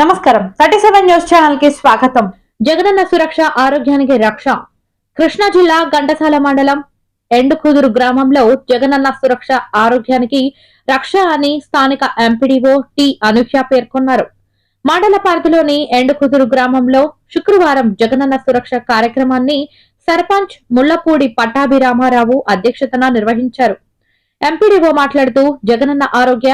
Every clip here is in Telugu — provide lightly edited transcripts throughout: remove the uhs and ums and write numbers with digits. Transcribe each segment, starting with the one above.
నమస్కారం 37 న్యూస్ ఛానల్ కి స్వాగతం. జగనన్న సురక్ష ఆరోగ్యానికి రక్ష. కృష్ణా జిల్లా ఘంటసాల మండలం ఎండుకుదురు గ్రామంలో జగనన్న సురక్ష ఆరోగ్యానికి రక్ష అని స్థానిక ఎంపీడీఓ టి అనూహ్య పేర్కొన్నారు. మండల పరిధిలోని ఎండుకుదురు గ్రామంలో శుక్రవారం జగనన్న సురక్ష కార్యక్రమాన్ని సర్పంచ్ ముళ్లపూడి పట్టాభిరామారావు అధ్యక్షతన నిర్వహించారు. ఎంపీడీఓ మాట్లాడుతూ జగనన్న ఆరోగ్య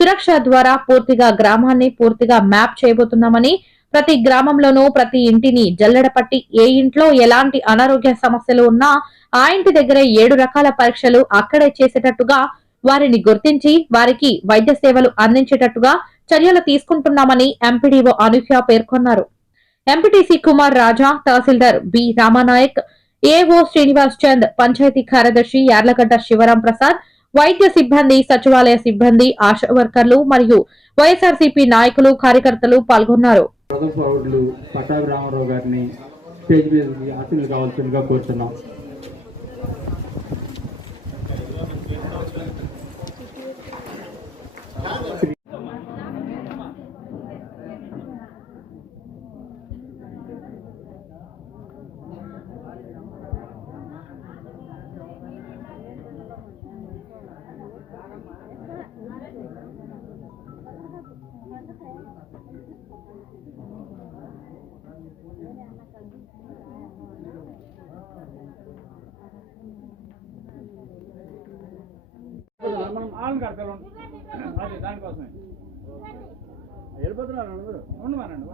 సురక్ష ద్వారా పూర్తిగా గ్రామాన్ని పూర్తిగా మ్యాప్ చేయబోతున్నామని, ప్రతి గ్రామంలోనూ ప్రతి ఇంటిని జల్లెడ పట్టి ఏ ఇంట్లో ఎలాంటి అనారోగ్య సమస్యలు ఉన్నా ఆ ఇంటి దగ్గరే 7 రకాల పరీక్షలు అక్కడే చేసేటట్టుగా వారిని గుర్తించి వారికి వైద్య సేవలు అందించేటట్టుగా చర్యలు తీసుకుంటున్నామని ఎంపీడీఓ అనూహ్య పేర్కొన్నారు. ఎంపీటీసీ కుమార్ రాజా, తహసీల్దార్ బి రామానాయక్, ఏఓ శ్రీనివాస్ చంద్, పంచాయతీ కార్యదర్శి యార్లగడ్డ శివరాం ప్రసాద్, వైద్య సిబ్బంది, సచివాలయ సిబ్బంది, ఆశా వర్కర్లు మరియు వైఎస్ఆర్సీపీ నాయకులు, కార్యకర్తలు పాల్గొన్నారు. దానికోసమే వెళ్ళిపోతున్నారు. ఉండమనండి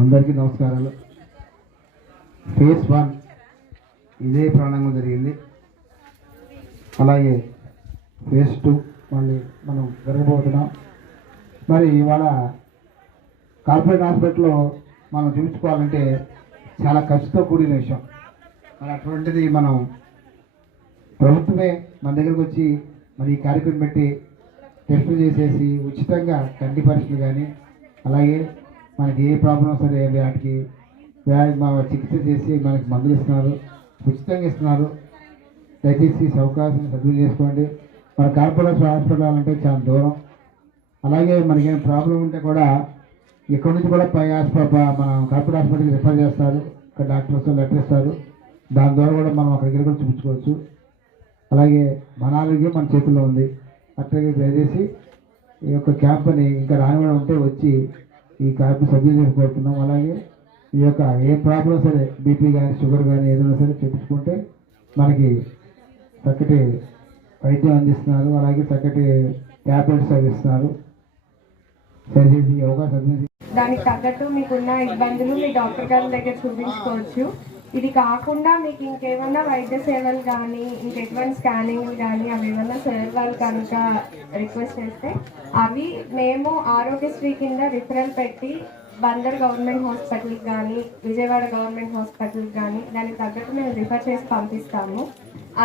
అందరికీ నమస్కారాలు. ఫేజ్ 1 ఇదే ప్రాణంగా జరిగింది. అలాగే ఫేజ్ 2 మళ్ళీ మనం జరగబోతున్నాం. మరి ఇవాళ కార్పొరేట్ హాస్పిటల్లో మనం చూపించుకోవాలంటే చాలా ఖర్చుతో కూడిన విషయం. మరి అటువంటిది మనం ప్రభుత్వమే మన దగ్గరకు వచ్చి మరి ఈ కార్యక్రమం పెట్టి టెస్టులు చేసేసి ఉచితంగా కంటి పరీక్షలు కానీ, అలాగే మనకి ఏ ప్రాబ్లం సరే వాటికి చికిత్స చేసి మనకి మందులు ఇస్తున్నారు, ఉచితంగా ఇస్తున్నారు. దయచేసి అవకాశం సద్వినియోగం చేసుకోండి. మన కార్పొరేట్ హాస్పిటల్ అంటే చాలా దూరం. అలాగే మనకేం ప్రాబ్లం ఉంటే కూడా ఇక్కడ నుంచి కూడా మన కార్పొరేట్ హాస్పిటల్కి రిఫర్ చేస్తారు. ఇక్కడ డాక్టర్స్ లెటర్ ఇస్తారు. దాని ద్వారా కూడా మనం అక్కడికి కూడా చూపించుకోవచ్చు. అలాగే మన ఆరోగ్యం మన చేతుల్లో ఉంది. అట్లాగే దయచేసి ఈ యొక్క క్యాంప్ని ఇంకా రానివాడు ఉంటే వచ్చి ఈ క్యాంప్ సద్వినియోగం కోరుతున్నాం. అలాగే ఈ యొక్క ఏ ప్రాబ్లం సరే బీపీ కానీ షుగర్ కానీ ఏదైనా సరే చెప్పించుకుంటే మనకి చక్కటి వైద్యం అందిస్తున్నారు. అలాగే చక్కటి ట్యాబ్లెట్స్ అవి ఇస్తున్నారు. దయచేసి యోగా సద్వినియోగం దానికి తగ్గట్టు మీకున్న ఇబ్బందులు మీ డాక్టర్ గారి దగ్గర చూపించుకోవచ్చు. ఇది కాకుండా మీకు ఇంకేమన్నా వైద్య సేవలు కానీ ఇంకెటువంటి స్కానింగ్లు కానీ అవి ఏమన్నా సార్ వాళ్ళు కనుక రిక్వెస్ట్ చేస్తే అవి మేము ఆరోగ్యశ్రీ కింద రిఫరల్ పెట్టి బందర్ గవర్నమెంట్ హాస్పిటల్కి కానీ విజయవాడ గవర్నమెంట్ హాస్పిటల్కి కానీ దానికి తగ్గట్టు మేము రిఫర్ చేసి పంపిస్తాము.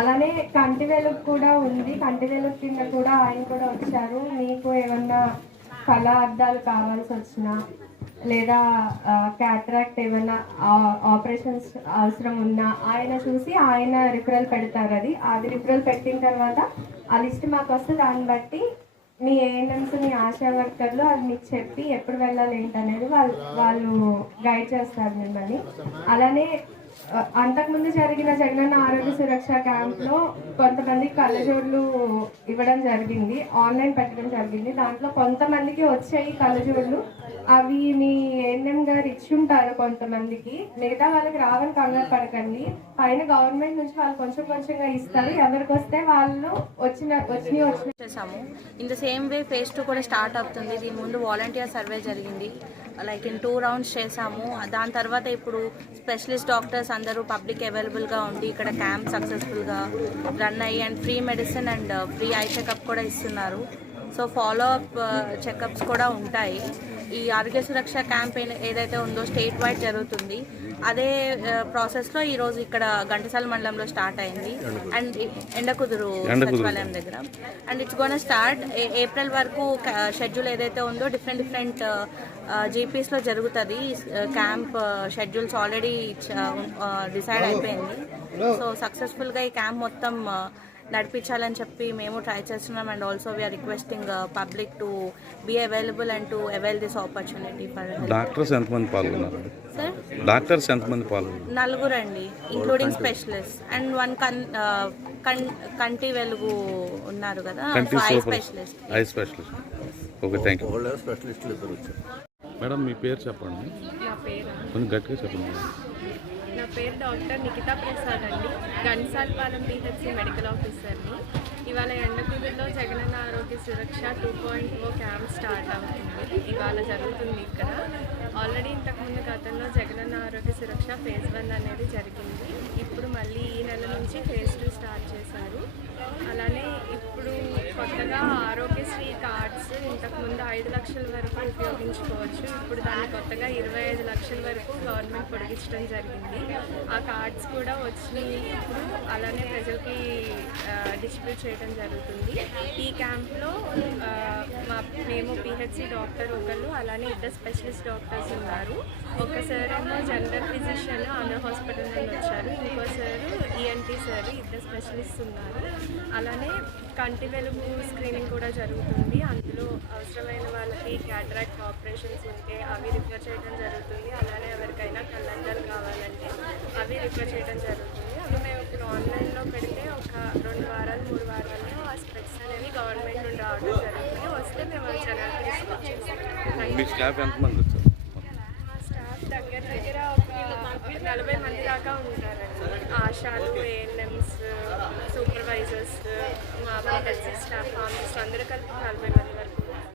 అలానే కంటి వెలుగు కూడా ఉంది. కంటి వెలుగు కింద కూడా ఆయన కూడా వచ్చారు. మీకు ఏమన్నా కళ అద్దాలు కావాల్సి వచ్చినా లేదా క్యాట్రాక్ట్ ఏమైనా ఆపరేషన్స్ అవసరం ఉన్నా ఆయన చూసి ఆయన రిఫరల్ పెడతారు. అది రిఫరల్ పెట్టిన తర్వాత ఆ లిస్ట్ మాకు వస్తే దాన్ని బట్టి మీ ఏఎన్ఎంస్ మీ ఆశా వర్కర్లు అది మీకు చెప్పి ఎప్పుడు వెళ్ళాలి ఏంటనేది వాళ్ళు గైడ్ చేస్తారు మిమ్మల్ని. అలానే అంతకుముందు జరిగిన జగనన్న ఆరోగ్య సురక్ష క్యాంప్లో కొంతమంది కళ్ళజోళ్ళు ఇవ్వడం జరిగింది, ఆన్లైన్ పెట్టడం జరిగింది. దాంట్లో కొంతమందికి వచ్చాయి కళ్ళజోళ్ళు, అవి మీ ఏఎన్ఎం గారు ఇచ్చుంటారు కొంతమందికి. మిగతా వాళ్ళకి రావని కంగారు పడకండి, పైన గవర్నమెంట్ నుంచి వాళ్ళు కొంచెం కొంచెంగా ఇస్తారు. ఎవరికి వస్తే వాళ్ళు వచ్చిన చేసాము. In the same way phase 2 కూడా స్టార్ట్ అవుతుంది. దీని ముందు వాలంటీర్ సర్వే జరిగింది, లైక్ ఇన్ 2 రౌండ్స్ చేసాము. దాని తర్వాత ఇప్పుడు స్పెషలిస్ట్ డాక్టర్స్ అందరూ పబ్లిక్ అవైలబుల్గా ఉండి ఇక్కడ క్యాంప్ సక్సెస్ఫుల్గా రన్ అయ్యి and free medicine and free eye checkup కూడా ఇస్తున్నారు. సో ఫాలో అప్ చెకప్స్ కూడా ఉంటాయి. ఈ ఆరోగ్య సురక్ష క్యాంప్ ఏదైతే ఉందో స్టేట్ వైడ్ జరుగుతుంది. అదే ప్రాసెస్లో ఈరోజు ఇక్కడ ఘంటసాల మండలంలో స్టార్ట్ అయింది అండ్ ఎండకుదురు సచివాలయం దగ్గర. And it's gonna start April వరకు. షెడ్యూల్ ఏదైతే ఉందో డిఫరెంట్ జీపీస్లో జరుగుతుంది. క్యాంప్ షెడ్యూల్స్ ఆల్రెడీ డిసైడ్ అయిపోయింది. సో సక్సెస్ఫుల్గా ఈ క్యాంప్ మొత్తం నడిపించాలని చెప్పి మేము ట్రై చేస్తున్నాం. And also we are requesting public to be available and to avail this opportunity for. Doctors ఎంతమంది పాల్గొన్నారు సార్? డాక్టర్స్ ఎంతమంది పాల్గొన్నారు? 4 అండి, ఇంక్లూడింగ్ స్పెషలిస్ట్ అండ్ 1 కంటి వెలుగు ఉన్నారు కదా, eye specialist. Eye specialist. Okay, thank you. Madam మీ పేరు చెప్పండి, నా పేరు కొంచెం గట్టిగా చెప్పండి. నా పేరు డాక్టర్ నిఖితా ప్రసాద్ అండి, ఘంటసాలపాలెం పిహెచ్సి మెడికల్ ఆఫీసర్ని. ఇవాళ ఎండకుదురులో జగనన్న ఆరోగ్య సురక్ష 2.0 క్యాంప్ స్టార్ట్ అవుతుంది. ఇవాళ జరుగుతుంది ఇక్కడ. ఆల్రెడీ ఇంతకుముందు గతంలో జగనన్న ఆరోగ్య సురక్ష ఫేజ్ 1 అనేది జరిగింది. ఇప్పుడు మళ్ళీ ఈ నెల నుంచి ఫేజ్ 2 స్టార్ట్ చేశారు. అలానే ఇప్పుడు కొత్తగా ఆరోగ్యశ్రీ కార్డ్స్ ఇంతకుముందు 5 లక్షల వరకు ఉపయోగించుకోవచ్చు. ఇప్పుడు దాన్ని కొత్తగా 25 లక్షల వరకు గవర్నమెంట్ పొడిగించడం జరిగింది. ఆ కార్డ్స్ కూడా వచ్చినాయి ఇప్పుడు. అలానే ప్రజలకి డిస్ట్రిబ్యూట్ చేయడం జరుగుతుంది. ఈ క్యాంప్లో మేము పిహెచ్సి డాక్టర్ ఒకళ్ళు, అలానే 2 స్పెషలిస్ట్ డాక్టర్స్ ఉన్నారు. ఒక సార్ ఏమో జనరల్ ఫిజిషియన్ ఆంధ్ర హాస్పిటల్ నుండి వచ్చారు, ఇంకో సార్ ఈఎన్టీ సార్, 2 స్పెషలిస్ట్ ఉన్నారు. అలానే కంటి వెలుగు స్క్రీనింగ్ కూడా జరుగుతుంది. అందులో అవసరమైన వాళ్ళకి క్యాటరాక్ట్ ఆపరేషన్స్ ఉంటే అవి రిఫర్ చేయడం జరుగుతుంది. అలానే ఎవరికైనా కళ్ళద్దాలు కావాలంటే అవి రిఫర్ చేయడం జరుగుతుంది. అవి మేము ఇప్పుడు ఆన్లైన్లో పెడితే ఒక 2 వారాలు 3 వారాల్లో ఆ స్పెక్స్ అనేవి గవర్నమెంట్ నుండి ఆర్డర్ జరుగుతుంది. వస్తే మేము ఆ జనాలకి తీసుకొచ్చేస్తాం. మీ స్టాఫ్ ఎంతమంది వచ్చారు? మా స్టాఫ్ దగ్గర ఒక 40 మంది దాకా ఉంటారండి. ఆశాలు, ఏఎన్ఎంస్, సూపర్వైజర్స్, మా పిహెచ్సి స్టాఫ్, ఫార్మసిస్ట్ అందరూ కలిపి 40 మంది.